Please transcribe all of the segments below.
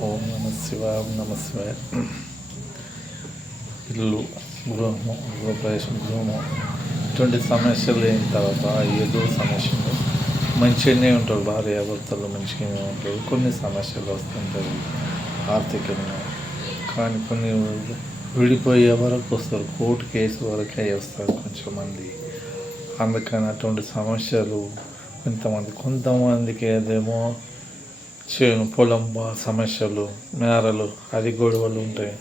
ఓం నమ శివాయ, ఓం నమ శివాయ. ఇల్లు, గృహము, గృహప్రవేశం, గృహము ఇటువంటి సమస్యలు అయిన తర్వాత ఏదో సమస్యలు మంచిగానే ఉంటారు, భార్యాభర్తలు మంచిగానే ఉంటారు. కొన్ని సమస్యలు వస్తుంటాయి ఆర్థికంగా, కానీ కొన్ని విడిపోయే వరకు వస్తారు, కోర్టు కేసు వరకే వస్తారు కొంచెంమంది. అందుకని అటువంటి సమస్యలు కొంతమందికి ఏదేమో చేను పొలం సమస్యలు, మేరలు, అది గొడవలు ఉంటాయి.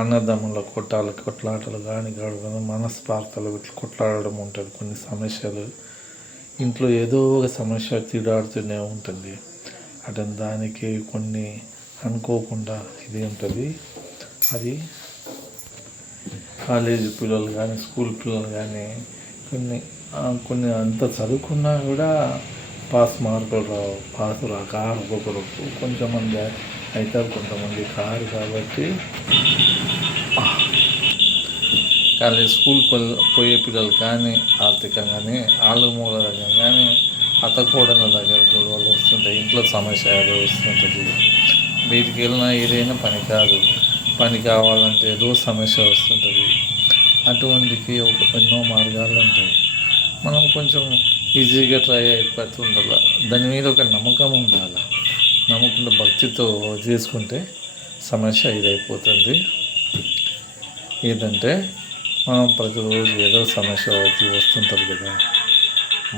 అన్నదమ్ముల కొట్లాటలు కానీ మనస్పార్థలు ఇట్లా కొట్లాడడం ఉంటుంది. కొన్ని సమస్యలు ఇంట్లో ఏదో ఒక సమస్య తీడాడుతూనే ఉంటుంది. దానికి కొన్ని అనుకోకుండా ఇది ఉంటుంది. అది కాలేజీ పిల్లలు కానీ, స్కూల్ పిల్లలు కానీ కొన్ని అంత చదువుకున్నా కూడా పాస్ మార్కులు రావు, కారు ఒక్కొక్కరు కొంతమంది అవుతారు, కొంతమంది కారు. కాబట్టి కాలేజ్ స్కూల్ పోయే పిల్లలు కానీ ఆర్థికంగానే ఆలుమూల దగ్గర కానీ అత్తకోడల దగ్గర గొడవలు వస్తుంటాయి, ఇంట్లో సమస్య ఏదో వస్తుంటుంది. బయటికి వెళ్ళినా ఏదైనా పని కావాలంటే ఏదో సమస్య వస్తుంటుంది. అటువంటికి ఎన్నో మార్గాలు ఉంటాయి. మనం కొంచెం ఈజీగా ట్రై అయిపోతుండాలి. దాని మీద ఒక నమ్మకం ఉండాలి. నమ్మకంతో భక్తితో చేసుకుంటే సమస్య ఇదైపోతుంది. ఏదంటే మనం ప్రతిరోజు ఏదో సమస్య వస్తుంటుంది కదా,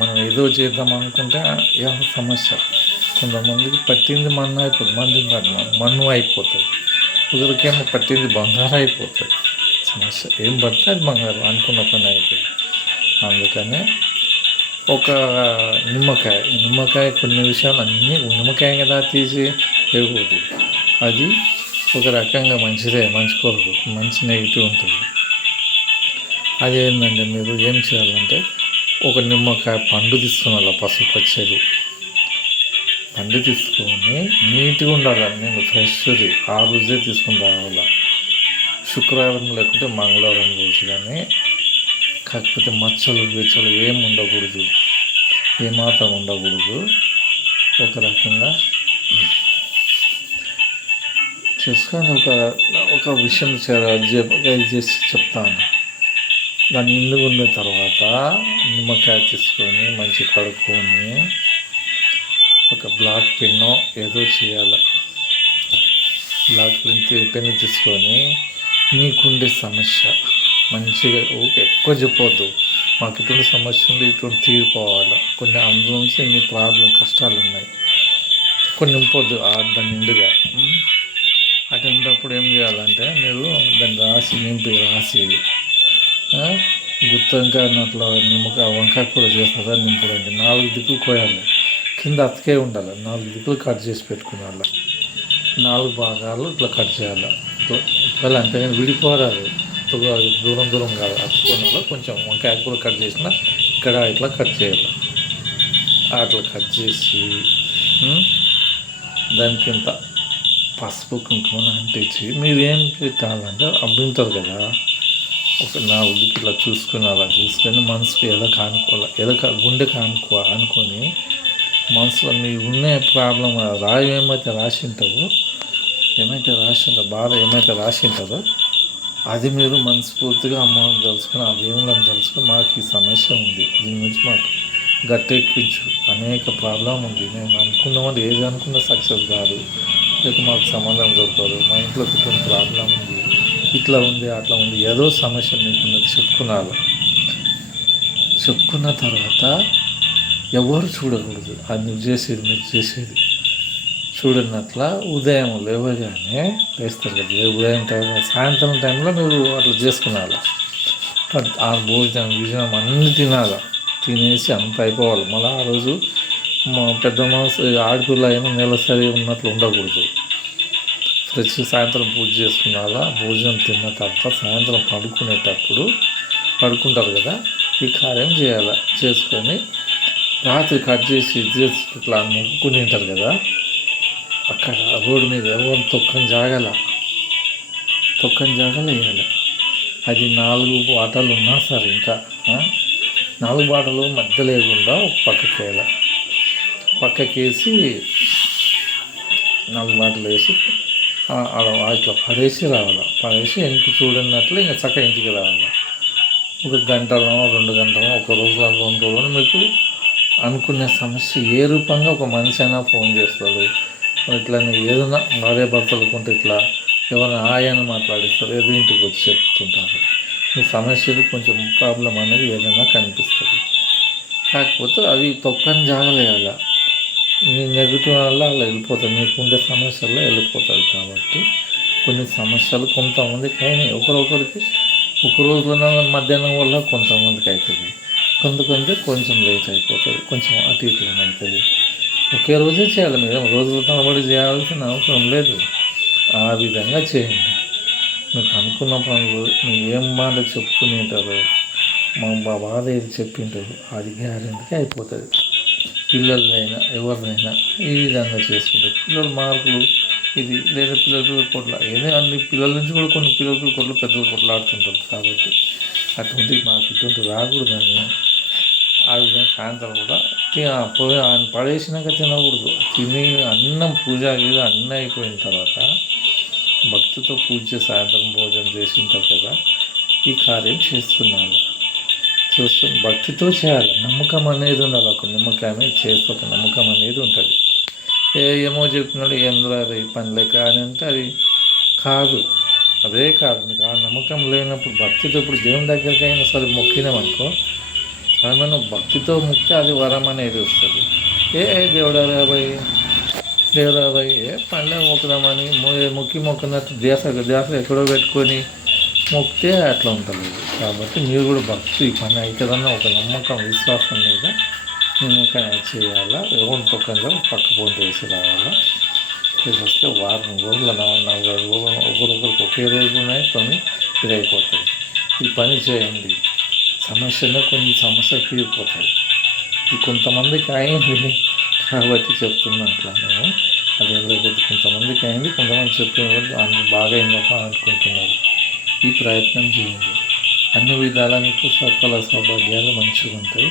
మనం ఏదో చేద్దాం అనుకుంటే సమస్య కొంతమందికి పట్టింది మన్ను అయిపోతుంది. ఒకరికేమో పట్టింది బంగారం అయిపోతుంది. సమస్య ఏం పడితే అది బంగారం అనుకున్న పని అవుతుంది. అందుకనే ఒక నిమ్మకాయ కొన్ని విషయాలు అన్నీ నిమ్మకాయ కదా తీసి వేయకూడదు. అది ఒక రకంగా మంచిదే, మంచి కొరకు మంచి నెగిటివ్ ఉంటుంది. అదేంటంటే మీరు ఏం చేయాలంటే ఒక నిమ్మకాయ పండు తీసుకుని పసుపచ్చది పండు తీసుకొని నీట్గా ఉండాలి. నేను ఫ్రెష్ది ఆ రోజే తీసుకుని రావాలి. శుక్రవారం లేకుంటే మంగళవారం రోజు కానీ. కాకపోతే మచ్చలు ఏం ఉండకూడదు, ఏమాత్రం ఉండకూడదు. ఒక రకంగా చేసుకొని ఒక విషయం చేసి చెప్తాను. దాన్ని ఇల్లు ఉన్న తర్వాత నిమ్మకాయ తీసుకొని మంచి కడుక్కొని ఒక బ్లాక్ పెన్ను ఏదో చేయాలి. బ్లాక్ పెన్ను తీసుకొని మీకుండే సమస్య మంచిగా ఎక్కువ చెప్పవద్దు. మాకు ఇటువంటి సమస్య ఉంది, ఇటువంటి తీరిపోవాలి. కొన్ని అందులో నుంచి ఇన్ని కష్టాలు ఉన్నాయి, కొన్ని నింపొద్దు దాన్ని నిండుగా. అటువంటిప్పుడు ఏం చేయాలంటే మీరు దాన్ని రాసి గుత్తంకాయ అట్లా నిమ్మకాయ వంకాయ కూర చేస్తారా నింపుడండి. 4 దిక్కులు కోయాలి, కింద అతికే ఉండాలి. 4 దిక్కులు కట్ చేసి పెట్టుకున్నాను. 4 భాగాలు ఇట్లా కట్ చేయాలి. ఇట్లా అంతేగాని విడిపోరాదు, దూరం కాదు. అతుకోవడంలో కొంచెం వంకాయ కూర కట్ చేసిన ఇక్కడ ఇట్లా కట్ చేయాలి. అట్లా కట్ చేసి దానికి ఇంత పసుపు కుంకుమ అంటించి మీరు ఏం పెట్టాలంటే అబ్బింటారు కదా, ఒక 4 దిక్కు ఇట్లా చూసుకుని అలా చూసుకొని మనసుకు గుండెకి అనుకొని మనసులో మీ ఉన్న ప్రాబ్లం బాధ ఏమైతే రాసి ఉంటుందో అది మీరు మనస్ఫూర్తిగా అమ్మని తెలుసుకొని, ఆ దేవుళ్ళని తెలుసుకొని, మాకు ఈ సమస్య ఉంది, దీని నుంచి మాకు గట్టెక్కించు, అనేక ప్రాబ్లం ఉంది, మేము అనుకున్నామంటే ఏది అనుకున్నా సక్సెస్ కాదు, లేక మాకు సంబంధం దొరకదు, మా ఇంట్లో ఇటువంటి ప్రాబ్లం ఉంది, ఇట్లా ఉంది, అట్లా ఉంది, ఏదో సమస్య మీకున్నది చెప్పుకున్న తర్వాత ఎవరు చూడకూడదు. అది మీరు చేసేది చూడనట్లా ఉదయం లేవగానే లేస్తారు కదా, ఉదయం టైం సాయంత్రం టైంలో మీరు అట్లా చేసుకున్నారు. ఆ భోజనం అన్నీ తినాలి. తినేసి అంత అయిపోవాలి. మళ్ళీ ఆ రోజు పెద్ద మనసు ఆడపిల్ల అయినా నెలసరి ఉన్నట్లు ఉండకూడదు. ఫ్రెష్ సాయంత్రం పూజ చేసుకున్నాలా. భోజనం తిన్న తర్వాత సాయంత్రం పడుకుంటారు కదా, ఈ కార్యం చేయాలి. చేసుకొని రాత్రి కట్ చేసి ఇట్లా మొక్కుకుని ఉంటారు కదా, అక్కడ రోడ్డు మీద ఎవరు తొక్కని జాగాల వేయాలి. అది 4 బాటలు ఉన్నా సరే, ఇంకా 4 బాటలు మధ్య లేకుండా ఒక పక్కకి వేయాలి. పక్కకేసి 4 బాటిల్ వేసి ఆడ ఇట్లా పడేసి రావాలి. పడేసి వెనక్కి చూడనట్లు ఇంకా చక్కగా ఇంటికి రావాలి. ఒక గంటలో 2 గంటలో ఒక రోజులో 2 రోజులు మీకు అనుకునే సమస్య ఏ రూపంగా ఒక మనిషి అయినా ఫోన్ చేస్తాడు. ఇట్లనే ఏదైనా భార్య భర్తలకుంటే ఇట్లా ఎవరైనా అని మాట్లాడిస్తారు, ఏదో ఇంటికి వచ్చి చెప్తుంటారు. మీ సమస్యలు కొంచెం ప్రాబ్లం అనేది ఏదైనా కనిపిస్తుంది. కాకపోతే అవి తొక్కని జాగలేయాల. మీ నెగిటివ్ వల్ల అలా వెళ్ళిపోతుంది, మీకుండే సమస్యల్లో వెళ్ళిపోతుంది. కాబట్టి కొన్ని సమస్యలు కొంతమందికి అయినాయి, ఒకరొకరికి ఒక రోజున మధ్యాహ్నం వల్ల కొంతమందికి అవుతుంది, కొంచెం లేట్ అయిపోతుంది, కొంచెం అటు ఇటు అవుతుంది. ఒకే రోజే చేయాలి, మీరు రోజుల తరబడి చేయాల్సిన అవసరం లేదు. ఆ విధంగా చేయండి. మీకు అనుకున్న పనులు మీరు ఏం మాట చెప్పుకునేటారో మా బాధ ఏది చెప్పింటారు అది గ్యారెంటీగా అయిపోతుంది. పిల్లలైనా ఎవరినైనా ఈ విధంగా చేసుకుంటే పిల్లల మార్కులు ఇది లేదా పిల్లల కొట్ల ఏదో అన్ని పిల్లల నుంచి కూడా కొన్ని పిల్లల కొట్లు పెద్దల కొట్లాడుతుంటారు. కాబట్టి మాకు ఇటువంటి రాకూడదని ఆ విధంగా సాయంత్రం కూడా పోయి ఆయన పడేసినాక తినకూడదు. తిని అన్నం పూజ గీజ అన్నీ అయిపోయిన తర్వాత భక్తితో పూజ సాయంత్రం భోజనం చేసింటారు కదా, ఈ కార్యం చేస్తున్నాను. భక్తితో చేయాలి, నమ్మకం అనేది ఉండాలి. ఒక నిమ్మకాయ చేస్తే ఒక నమ్మకం అనేది ఉంటుంది. ఏమో చెప్పినాడు ఏంద్రా అది పని లేక అని అంటే అది కాదు, అదే కాదు. మీకు ఆ నమ్మకం లేనప్పుడు భక్తితో ఇప్పుడు దేవుని దగ్గరికి అయినా సరే మొక్కినామనుకో, మనం భక్తితో మొక్కితే అది వరం అనేది వస్తుంది. దేవుడారాబాయి పనిలో మొక్కుదామని మొక్కినట్టు ధ్యాస ఎక్కడో పెట్టుకొని మొక్కితే అట్లా ఉంటుంది. కాబట్టి మీరు కూడా భక్తి పని అవుతుందన్న ఒక నమ్మకం విశ్వాసం మీద నిమ్మకాయ చేయాలా. ఎవరి పక్కన పక్క పోటీ వేసి రావాలా. చేసి వస్తే వారం రోజుల 4 రోజులు ఒకరొకరికి ఒకే రోజునే పని ఇది అయిపోతుంది. ఈ పని చేయండి, కొన్ని సమస్యలు తీరిపోతాయి. ఇది కొంతమందికి అయింది కాబట్టి చెప్తున్నా. అట్లా నేను అదేం లేకపోతే కొంతమందికి అయింది, కొంతమంది చెప్పిన వాళ్ళు అందుకు బాగా అయిందప్ప అనుకుంటున్నారు. ఈ ప్రయత్నం చేయండి, అన్ని విధాలా మీకు సకల సౌభాగ్యాలు మంచిగా ఉంటాయి.